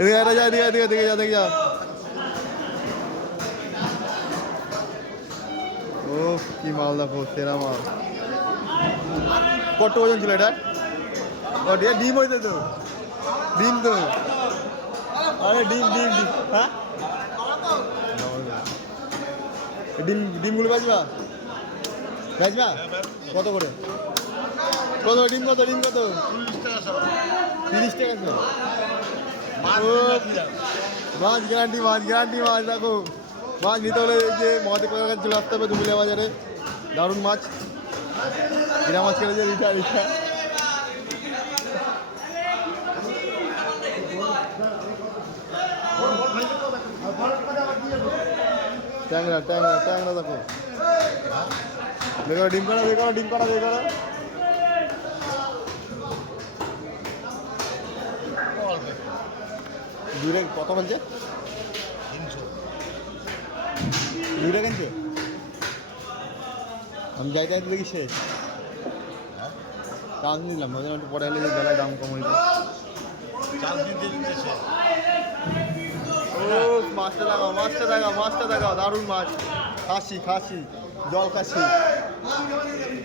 এদিকে যা, এদিকে যা, দেখে যা। ও কি মাল দেখো, সেরা মাল। কত ওজন ছিল এটা? ডিম হইতে তো, ডিম তো, আরে ডিম ডিম ডিম, হ্যাঁ ডিমগুলো বাজবা, বাজবা কত করে? কত ডিম, কত ডিম, কত? 30 টাকা ছিল। মাছ গ্যারান্টি, মাছ গ্যারান্টি, মাছ দেখো। মাছ নিতে হলে এই যে মহাদেব কাছে চলে আসতে হবে দুপুলিয়া বাজারে। দারুণ মাছ, কিনা মাছ কেটেছে, রিঠা রিঠা। ট্যাংরা ট্যাংরা ট্যাংরা দেখো, দেখো ডিম করা, দেখো ডিম করা, দেখো দুইটা কত বলছে? 200 কিনছে। আমি যাইতে যাইতে দেখি শেষ, চান্স নিলাম ওই জন্য একটু পরে এলে বেলায় দাম কম হইতে। ও মাছটা দেখাও, মাছটা দেখাও, মাছটা দেখাও, দারুণ মাছ। খাসি খাসি, জল খাসি।